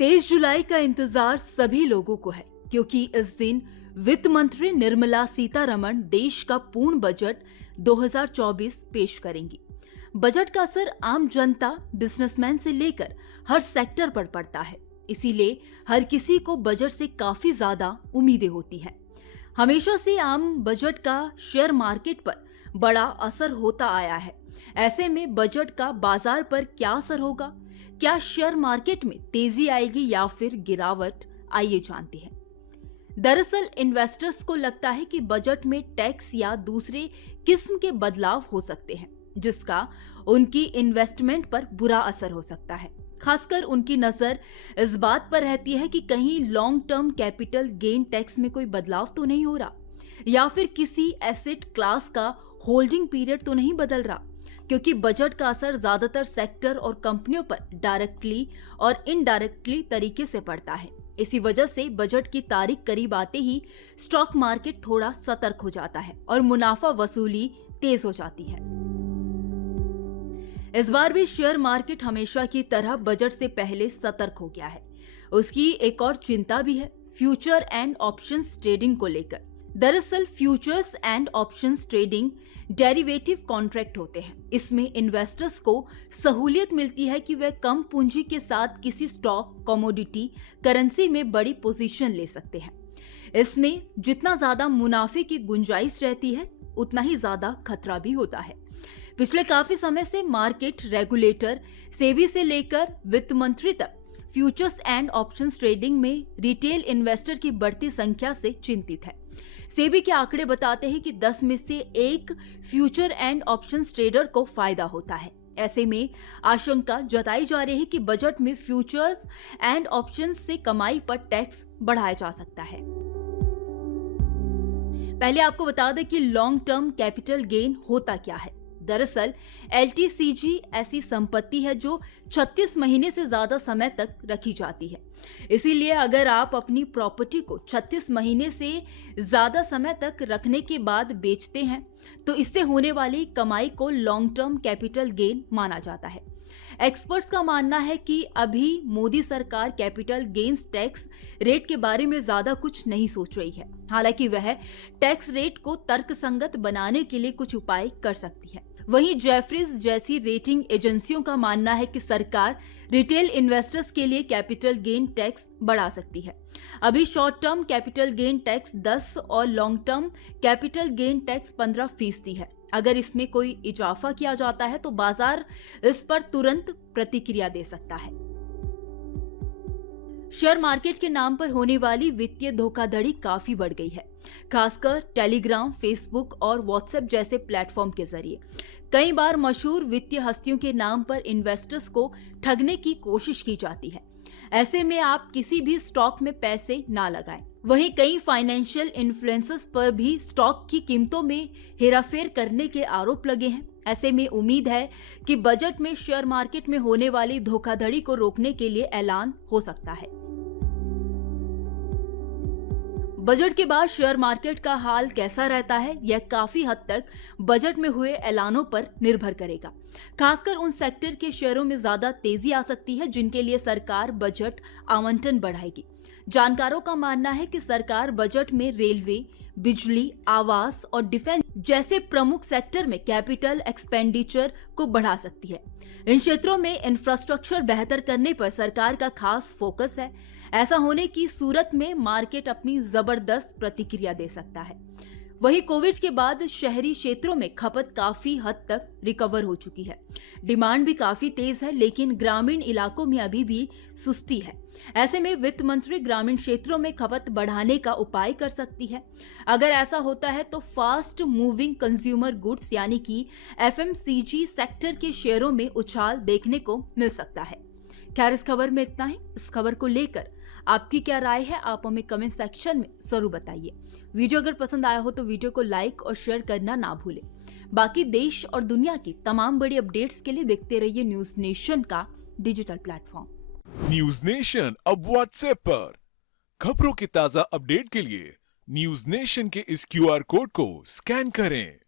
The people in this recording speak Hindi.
23 जुलाई का इंतजार सभी लोगों को है क्योंकि इस दिन वित्त मंत्री निर्मला सीतारमण देश का पूर्ण बजट 2024 पेश करेंगी। बजट का असर आम जनता, बिजनेसमैन से लेकर हर सेक्टर पर पड़ता है, इसीलिए हर किसी को बजट से काफी ज्यादा उम्मीदें होती हैं। हमेशा से आम बजट का शेयर मार्केट पर बड़ा असर होता आया है। ऐसे में बजट का बाजार पर क्या असर होगा? क्या शेयर मार्केट में तेजी आएगी या फिर गिरावट? आइए जानते हैं। दरअसल इन्वेस्टर्स को लगता है कि बजट में टैक्स या दूसरे किस्म के बदलाव हो सकते हैं, जिसका उनकी इन्वेस्टमेंट पर बुरा असर हो सकता है। खासकर उनकी नजर इस बात पर रहती है कि कहीं long term capital gain tax में कोई बदलाव तो नहीं हो रहा, या फिर किसी एसेट क्लास का होल्डिंग पीरियड तो नहीं बदल रहा, क्योंकि बजट का असर ज्यादातर सेक्टर और कंपनियों पर डायरेक्टली और इनडायरेक्टली तरीके से पड़ता है। इसी वजह से बजट की तारीख करीब आते ही स्टॉक मार्केट थोड़ा सतर्क हो जाता है और मुनाफा वसूली तेज हो जाती है। इस बार भी शेयर मार्केट हमेशा की तरह बजट से पहले सतर्क हो गया है। उसकी एक और चिंता भी है, फ्यूचर एंड ऑप्शंस ट्रेडिंग को लेकर। दरअसल futures and options trading derivative contract होते हैं। इसमें इन्वेस्टर्स को सहूलियत मिलती है कि वे कम पूंजी के साथ किसी स्टॉक, कमोडिटी, करेंसी में बड़ी पोजीशन ले सकते हैं। इसमें जितना ज्यादा मुनाफे की गुंजाइश रहती है, उतना ही ज्यादा खतरा भी होता है। पिछले काफी समय से मार्केट रेगुलेटर सेबी से लेकर वित्त मंत्री तक फ्यूचर्स एंड ऑप्शंस ट्रेडिंग में रिटेल इन्वेस्टर की बढ़ती संख्या से चिंतित है। सेबी के आंकड़े बताते हैं कि 10 में से 1 फ्यूचर एंड ऑप्शंस ट्रेडर को फायदा होता है। ऐसे में आशंका जताई जा रही है कि बजट में फ्यूचर्स एंड ऑप्शंस से कमाई पर टैक्स बढ़ाया जा सकता है। पहले आपको बता दें कि लॉन्ग टर्म कैपिटल गेन होता क्या है। दरअसल LTCG ऐसी संपत्ति है जो 36 महीने से ज्यादा समय तक रखी जाती है। इसीलिए अगर आप अपनी प्रॉपर्टी को 36 महीने से ज्यादा समय तक रखने के बाद बेचते हैं तो इससे होने वाली कमाई को लॉन्ग टर्म कैपिटल गेन माना जाता है। एक्सपर्ट्स का मानना है कि अभी मोदी सरकार कैपिटल गेन्स टैक्स रेट के बारे में ज्यादा कुछ नहीं सोच रही है। हालांकि वह टैक्स रेट को तर्कसंगत बनाने के लिए कुछ उपाय कर सकती है। वहीं जेफरीज जैसी रेटिंग एजेंसियों का मानना है कि सरकार रिटेल इन्वेस्टर्स के लिए कैपिटल गेन टैक्स बढ़ा सकती है। अभी short term capital gain tax 10 और long term capital gain tax 15% है। अगर इसमें कोई इजाफा किया जाता है तो बाजार इस पर तुरंत प्रतिक्रिया दे सकता है। शेयर मार्केट के नाम पर होने वाली वित्तीय धोखाधड़ी काफी बढ़ गई है, खासकर टेलीग्राम, फेसबुक और व्हाट्सएप जैसे प्लेटफॉर्म के जरिए। कई बार मशहूर वित्तीय हस्तियों के नाम पर इन्वेस्टर्स को ठगने की कोशिश की जाती है। ऐसे में आप किसी भी स्टॉक में पैसे ना लगाएं। वहीं कई फाइनेंशियल इन्फ्लुएंसर्स पर भी स्टॉक की कीमतों में हेराफेर करने के आरोप लगे हैं। ऐसे में उम्मीद है कि बजट में शेयर मार्केट में होने वाली धोखाधड़ी को रोकने के लिए ऐलान हो सकता है। बजट के बाद शेयर मार्केट का हाल कैसा रहता है, यह काफी हद तक बजट में हुए ऐलानों पर निर्भर करेगा। खासकर उन सेक्टर के शेयरों में ज्यादा तेजी आ सकती है जिनके लिए सरकार बजट आवंटन बढ़ाएगी। जानकारों का मानना है कि सरकार बजट में रेलवे, बिजली, आवास और डिफेंस जैसे प्रमुख सेक्टर में कैपिटल एक्सपेंडिचर को बढ़ा सकती है। इन क्षेत्रों में इंफ्रास्ट्रक्चर बेहतर करने पर सरकार का खास फोकस है। ऐसा होने की सूरत में मार्केट अपनी जबरदस्त प्रतिक्रिया दे सकता है। वहीं कोविड के बाद शहरी क्षेत्रों में खपत काफी हद तक रिकवर हो चुकी है। डिमांड भी काफी तेज है, लेकिन ग्रामीण इलाकों में अभी भी सुस्ती है। ऐसे में वित्त मंत्री ग्रामीण क्षेत्रों में खपत बढ़ाने का उपाय कर सकती है। अगर ऐसा होता है तो फास्ट मूविंग कंज्यूमर गुड्स यानी कि FMCG सेक्टर के शेयरों में उछाल देखने को मिल सकता है। खैर, इस खबर में इतना ही। इस खबर को लेकर आपकी क्या राय है, आप हमें कमेंट सेक्शन में जरूर बताइए। वीडियो अगर पसंद आया हो तो वीडियो को लाइक और शेयर करना ना भूलें। बाकी देश और दुनिया की तमाम बड़ी अपडेट्स के लिए देखते रहिए न्यूज नेशन का डिजिटल प्लेटफॉर्म। न्यूज नेशन अब व्हाट्सएप पर। खबरों की ताजा अपडेट के लिए न्यूज नेशन के इस QR कोड को स्कैन करें।